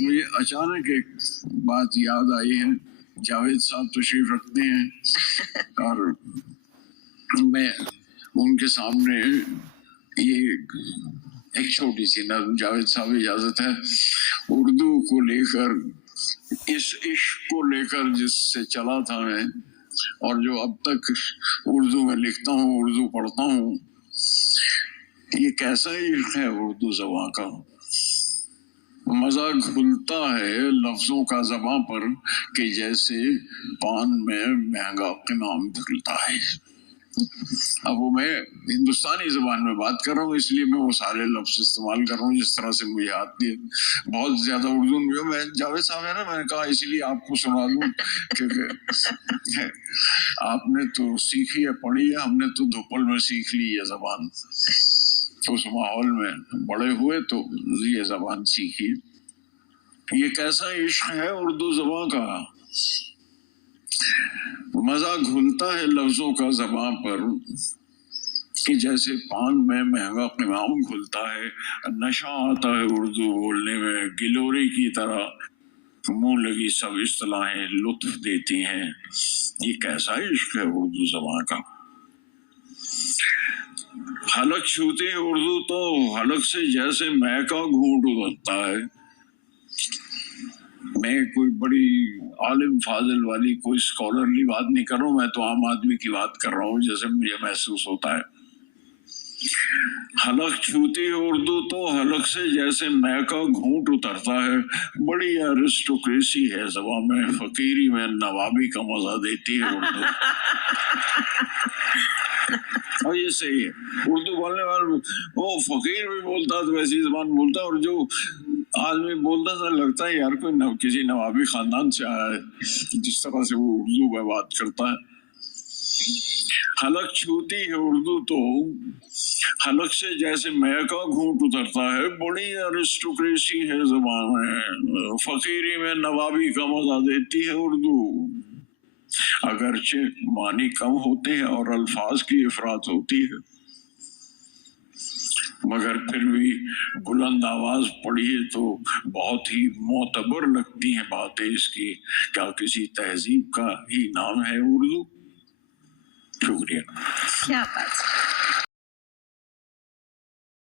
مجھے اچانک ایک بات یاد آئی ہے. جاوید صاحب تشریف رکھتے ہیں اور میں ان کے سامنے یہ ایک چھوٹی سی نظم. جاوید صاحب اجازت ہے؟ اردو کو لے کر، اس عشق کو لے کر جس سے چلا تھا میں، اور جو اب تک اردو میں لکھتا ہوں، اردو پڑھتا ہوں، یہ کیسا عشق ہے اردو زباں کا. مزہ گھلتا ہے لفظوں کا زباں پر کہ جیسے پان میں مہنگا قمام گھلتا ہے. اب وہ میں ہندوستانی زبان میں بات کر رہا ہوں، اس لیے میں وہ سارے لفظ استعمال کر رہا ہوں جس طرح سے مجھے آتی ہے. بہت زیادہ اردو میں جاوید صاحب ہے نا، میں نے کہا اس لیے آپ کو سنا دوں کیونکہ آپ نے تو سیکھی ہے، پڑھی ہے، ہم نے تو دھوپل میں سیکھ لی یہ زبان. اس ماحول میں بڑے ہوئے تو یہ زبان سیکھی. یہ کیسا عشق ہے اردو زبان کا، مزہ گھلتا ہے لفظوں کا زبان پر کہ جیسے پان میں مہنگا قمام گھلتا ہے. نشہ آتا ہے اردو بولنے میں گلوری کی طرح، منہ لگی سب اصطلاحیں لطف دیتی ہیں. یہ کیسا عشق ہے اردو زبان کا. حلق چھوتی ہے اردو تو حلق سے جیسے مے کا گھونٹ اترتا ہے. میں کوئی بڑی عالم فاضل والی کوئی اسکالرلی بات نہیں کر رہا ہوں، میں تو عام آدمی کی بات کر رہا ہوں جیسے مجھے محسوس ہوتا ہے. حلق چھوتی ہے اردو تو حلق سے جیسے مے کا گھونٹ اترتا ہے. بڑی ایرسٹوکریسی ہے زبان میں، فقیری میں نوابی کا مزہ دیتی ہے اردو. اور یہ صحیح ہے، اردو بولنے والے وہ فقیر بھی بولتا ہے تو ویسی زبان بولتا ہے، اور جو آدمی بولتا تھا لگتا ہے یار کوئی کسی نوابی خاندان سے آیا ہے جس طرح سے وہ اردو میں بات کرتا ہے. حلق چھوتی ہے اردو تو حلق سے جیسے مے کا گھونٹ اترتا ہے. بڑی ایرسٹوکریسی ہے زبان میں، فقیری میں نوابی کا مزہ دیتی ہے اردو. اگرچہ معنی کم ہوتے ہیں اور الفاظ کی افراد ہوتی ہے، مگر پھر بھی بلند آواز پڑھیے تو بہت ہی معتبر لگتی ہیں باتیں اس کی. کیا کسی تہذیب کا ہی نام ہے اردو؟ شکریہ. کیا بات.